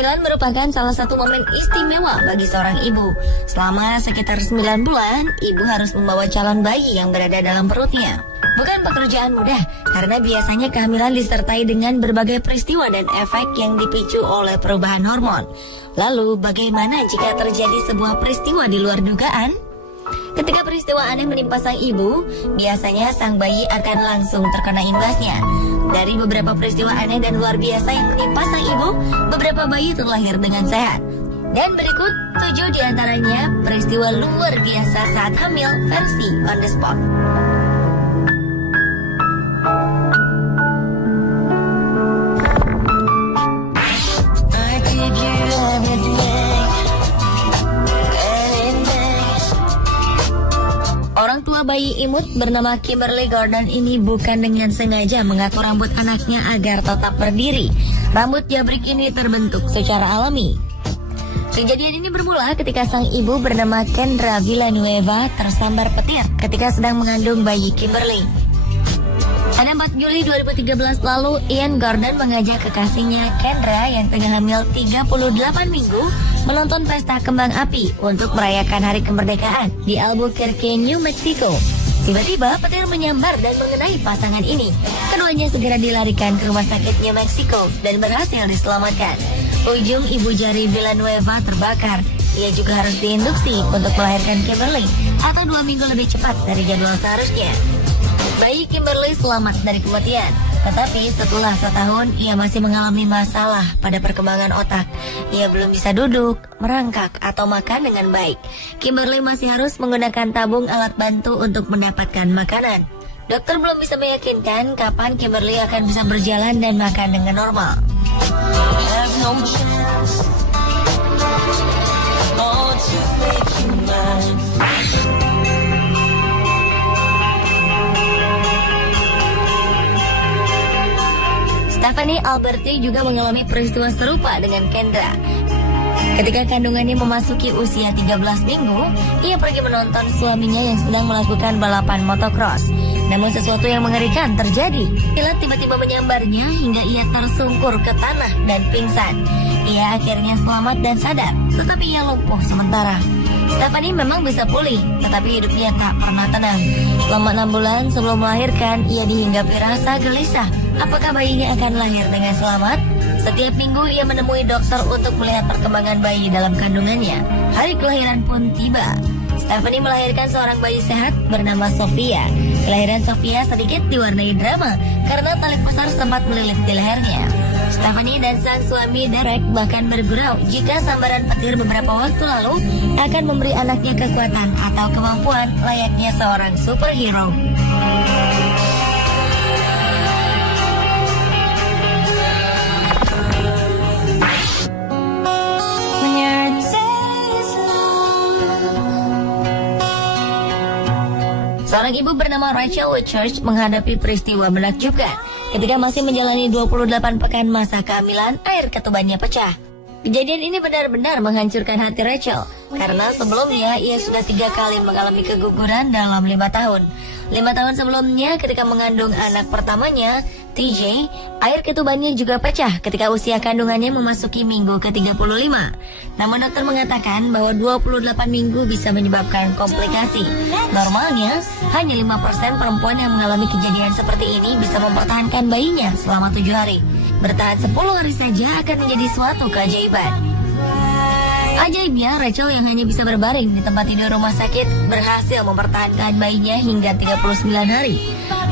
Kehamilan merupakan salah satu momen istimewa bagi seorang ibu. Selama sekitar 9 bulan, ibu harus membawa calon bayi yang berada dalam perutnya. Bukan pekerjaan mudah, karena biasanya kehamilan disertai dengan berbagai peristiwa dan efek yang dipicu oleh perubahan hormon. Lalu, bagaimana jika terjadi sebuah peristiwa di luar dugaan? Ketika peristiwa aneh menimpa sang ibu, biasanya sang bayi akan langsung terkena imbasnya. Dari beberapa peristiwa aneh dan luar biasa yang menimpa sang ibu, beberapa bayi terlahir dengan sehat. Dan berikut 7 diantaranya peristiwa luar biasa saat hamil versi on the spot. Orang tua bayi imut bernama Kimberly Gordon ini bukan dengan sengaja mengatur rambut anaknya agar tetap berdiri. Rambut jabrik ini terbentuk secara alami. Kejadian ini bermula ketika sang ibu bernama Kendra Villanueva tersambar petir ketika sedang mengandung bayi Kimberly. Pada 4 Juli 2013 lalu, Ian Gordon mengajak kekasihnya Kendra yang tengah hamil 38 minggu menonton pesta kembang api untuk merayakan hari kemerdekaan di Albuquerque, New Mexico. Tiba-tiba petir menyambar dan mengenai pasangan ini. Keduanya segera dilarikan ke rumah sakit New Mexico dan berhasil diselamatkan. Ujung ibu jari Villanueva terbakar. Ia juga harus diinduksi untuk melahirkan Kimberly atau 2 minggu lebih cepat dari jadwal seharusnya. Bayi Kimberly selamat dari kematian, tetapi setelah setahun ia masih mengalami masalah pada perkembangan otak. Ia belum bisa duduk, merangkak, atau makan dengan baik. Kimberly masih harus menggunakan tabung alat bantu untuk mendapatkan makanan. Dokter belum bisa meyakinkan kapan Kimberly akan bisa berjalan dan makan dengan normal. Stephanie Alberti juga mengalami peristiwa serupa dengan Kendra. Ketika kandungannya memasuki usia 13 minggu, ia pergi menonton suaminya yang sedang melakukan balapan motocross. Namun sesuatu yang mengerikan terjadi. Kilat tiba-tiba menyambarnya hingga ia tersungkur ke tanah dan pingsan. Ia akhirnya selamat dan sadar, tetapi ia lumpuh sementara. Stephanie memang bisa pulih, tetapi hidupnya tak pernah tenang. Selama 6 bulan sebelum melahirkan, ia dihinggapi rasa gelisah. Apakah bayinya akan lahir dengan selamat? Setiap minggu ia menemui dokter untuk melihat perkembangan bayi dalam kandungannya. Hari kelahiran pun tiba. Stephanie melahirkan seorang bayi sehat bernama Sofia. Kelahiran Sofia sedikit diwarnai drama karena tali pusar sempat melilit di lehernya. Stephanie dan sang suami Derek bahkan bergurau jika sambaran petir beberapa waktu lalu akan memberi anaknya kekuatan atau kemampuan layaknya seorang superhero. Seorang ibu bernama Rachel Whitchurch menghadapi peristiwa menakjubkan. Ketika masih menjalani 28 pekan masa kehamilan, air ketubannya pecah. Kejadian ini benar-benar menghancurkan hati Rachel, karena sebelumnya ia sudah 3 kali mengalami keguguran dalam 5 tahun. 5 tahun sebelumnya ketika mengandung anak pertamanya, TJ, air ketubannya juga pecah ketika usia kandungannya memasuki minggu ke-35. Namun dokter mengatakan bahwa 28 minggu bisa menyebabkan komplikasi. Normalnya, hanya 5% perempuan yang mengalami kejadian seperti ini bisa mempertahankan bayinya selama 7 hari. Bertahan 10 hari saja akan menjadi suatu keajaiban. Ajaibnya, Rachel yang hanya bisa berbaring di tempat tidur rumah sakit berhasil mempertahankan bayinya hingga 39 hari.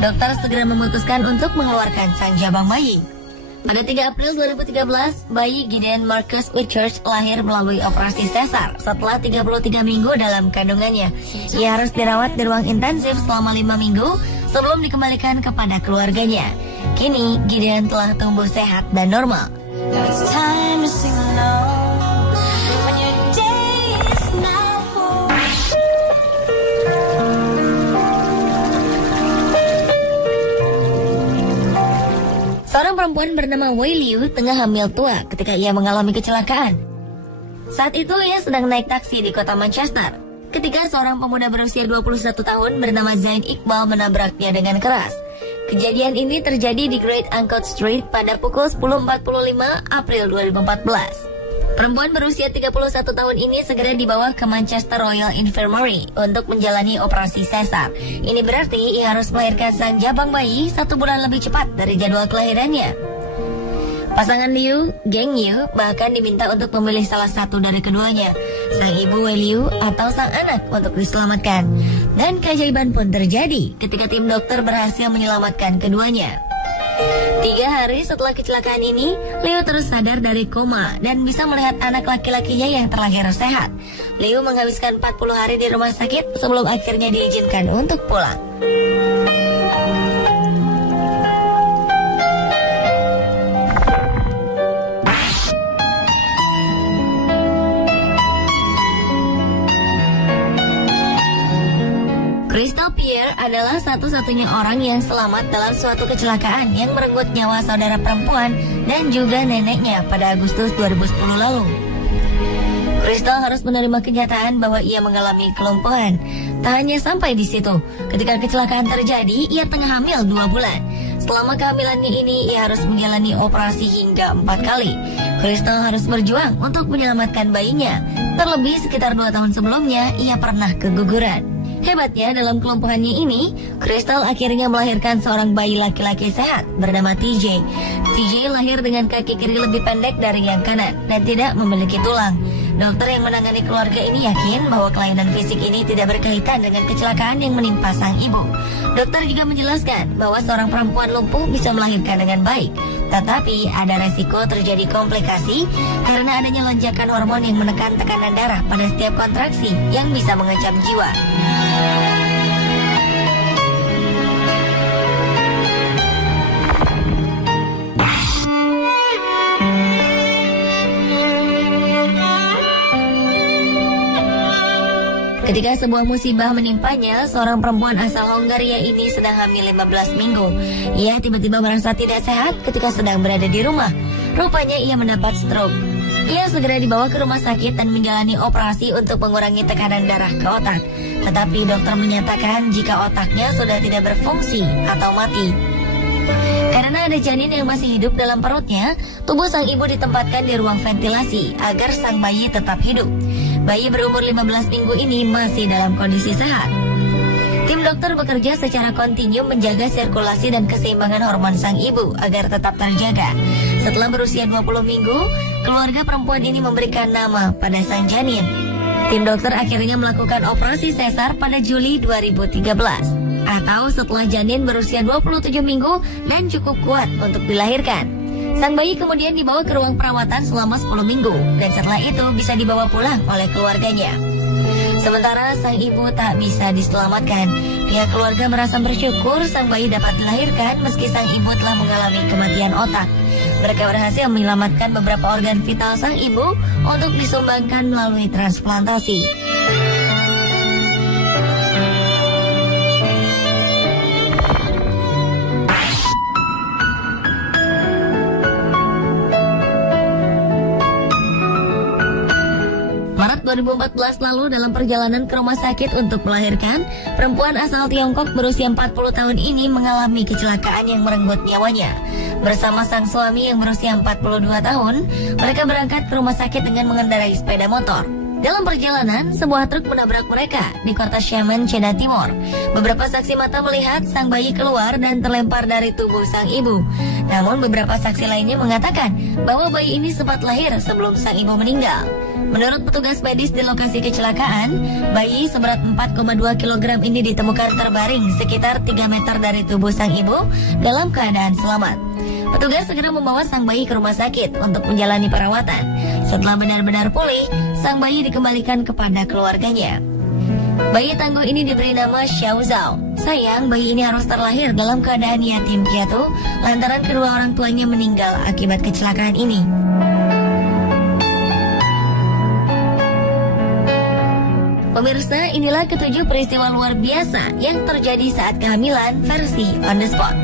Dokter segera memutuskan untuk mengeluarkan sang jabang bayi. Pada 3 April 2013, bayi Gideon Marcus Whitchurch lahir melalui operasi sesar setelah 33 minggu dalam kandungannya. Ia harus dirawat di ruang intensif selama 5 minggu sebelum dikembalikan kepada keluarganya. Kini, Gideon telah tumbuh sehat dan normal. Seorang perempuan bernama Wei Liu tengah hamil tua ketika ia mengalami kecelakaan. Saat itu ia sedang naik taksi di kota Manchester ketika seorang pemuda berusia 21 tahun bernama Zain Iqbal menabraknya dengan keras. Kejadian ini terjadi di Great Angkot Street pada pukul 10.45 April 2014. Perempuan berusia 31 tahun ini segera dibawa ke Manchester Royal Infirmary untuk menjalani operasi sesar. Ini berarti ia harus melahirkan sang jabang bayi 1 bulan lebih cepat dari jadwal kelahirannya. Pasangan Liu, Geng Yu, bahkan diminta untuk memilih salah satu dari keduanya, sang ibu Wei Liu atau sang anak untuk diselamatkan. Dan keajaiban pun terjadi ketika tim dokter berhasil menyelamatkan keduanya. 3 hari setelah kecelakaan ini, Liu terus sadar dari koma dan bisa melihat anak laki-lakinya yang terlahir sehat. Liu menghabiskan 40 hari di rumah sakit sebelum akhirnya diizinkan untuk pulang. Crystal Pierre adalah satu-satunya orang yang selamat dalam suatu kecelakaan yang merenggut nyawa saudara perempuan dan juga neneknya pada Agustus 2010 lalu. Crystal harus menerima kenyataan bahwa ia mengalami kelumpuhan. Tak hanya sampai di situ, ketika kecelakaan terjadi, ia tengah hamil 2 bulan. Selama kehamilannya ini, ia harus menjalani operasi hingga 4 kali. Crystal harus berjuang untuk menyelamatkan bayinya. Terlebih sekitar 2 tahun sebelumnya, ia pernah keguguran. Hebatnya dalam kelumpuhannya ini, Crystal akhirnya melahirkan seorang bayi laki-laki sehat bernama TJ. TJ lahir dengan kaki kiri lebih pendek dari yang kanan dan tidak memiliki tulang. Dokter yang menangani keluarga ini yakin bahwa kelainan fisik ini tidak berkaitan dengan kecelakaan yang menimpa sang ibu. Dokter juga menjelaskan bahwa seorang perempuan lumpuh bisa melahirkan dengan baik, tetapi ada resiko terjadi komplikasi karena adanya lonjakan hormon yang menekan tekanan darah pada setiap kontraksi yang bisa mengancam jiwa. Ketika sebuah musibah menimpanya, seorang perempuan asal Hongaria ini sedang hamil 15 minggu. Ia tiba-tiba merasa tidak sehat ketika sedang berada di rumah. Rupanya ia mendapat stroke. Ia segera dibawa ke rumah sakit dan menjalani operasi untuk mengurangi tekanan darah ke otak. Tetapi dokter menyatakan jika otaknya sudah tidak berfungsi atau mati. Karena ada janin yang masih hidup dalam perutnya, tubuh sang ibu ditempatkan di ruang ventilasi agar sang bayi tetap hidup. Bayi berumur 15 minggu ini masih dalam kondisi sehat. Tim dokter bekerja secara kontinu menjaga sirkulasi dan keseimbangan hormon sang ibu agar tetap terjaga. Setelah berusia 20 minggu, keluarga perempuan ini memberikan nama pada sang janin. Tim dokter akhirnya melakukan operasi sesar pada Juli 2013. Atau setelah janin berusia 27 minggu dan cukup kuat untuk dilahirkan. Sang bayi kemudian dibawa ke ruang perawatan selama 10 minggu dan setelah itu bisa dibawa pulang oleh keluarganya. Sementara sang ibu tak bisa diselamatkan. Pihak keluarga merasa bersyukur sang bayi dapat dilahirkan meski sang ibu telah mengalami kematian otak. Mereka berhasil menyelamatkan beberapa organ vital sang ibu untuk disumbangkan melalui transplantasi. Maret 2014 lalu dalam perjalanan ke rumah sakit untuk melahirkan, perempuan asal Tiongkok berusia 40 tahun ini mengalami kecelakaan yang merenggut nyawanya. Bersama sang suami yang berusia 42 tahun, mereka berangkat ke rumah sakit dengan mengendarai sepeda motor. Dalam perjalanan, sebuah truk menabrak mereka di kota Xiamen, China Timur. Beberapa saksi mata melihat sang bayi keluar dan terlempar dari tubuh sang ibu. Namun beberapa saksi lainnya mengatakan bahwa bayi ini sempat lahir sebelum sang ibu meninggal. Menurut petugas medis di lokasi kecelakaan, bayi seberat 4,2 kg ini ditemukan terbaring sekitar 3 meter dari tubuh sang ibu dalam keadaan selamat. Petugas segera membawa sang bayi ke rumah sakit untuk menjalani perawatan. Setelah benar-benar pulih, sang bayi dikembalikan kepada keluarganya. Bayi tangguh ini diberi nama Xiao Zhao. Sayang, bayi ini harus terlahir dalam keadaan yatim piatu lantaran kedua orang tuanya meninggal akibat kecelakaan ini. Pemirsa, inilah ketujuh peristiwa luar biasa yang terjadi saat kehamilan versi On The Spot.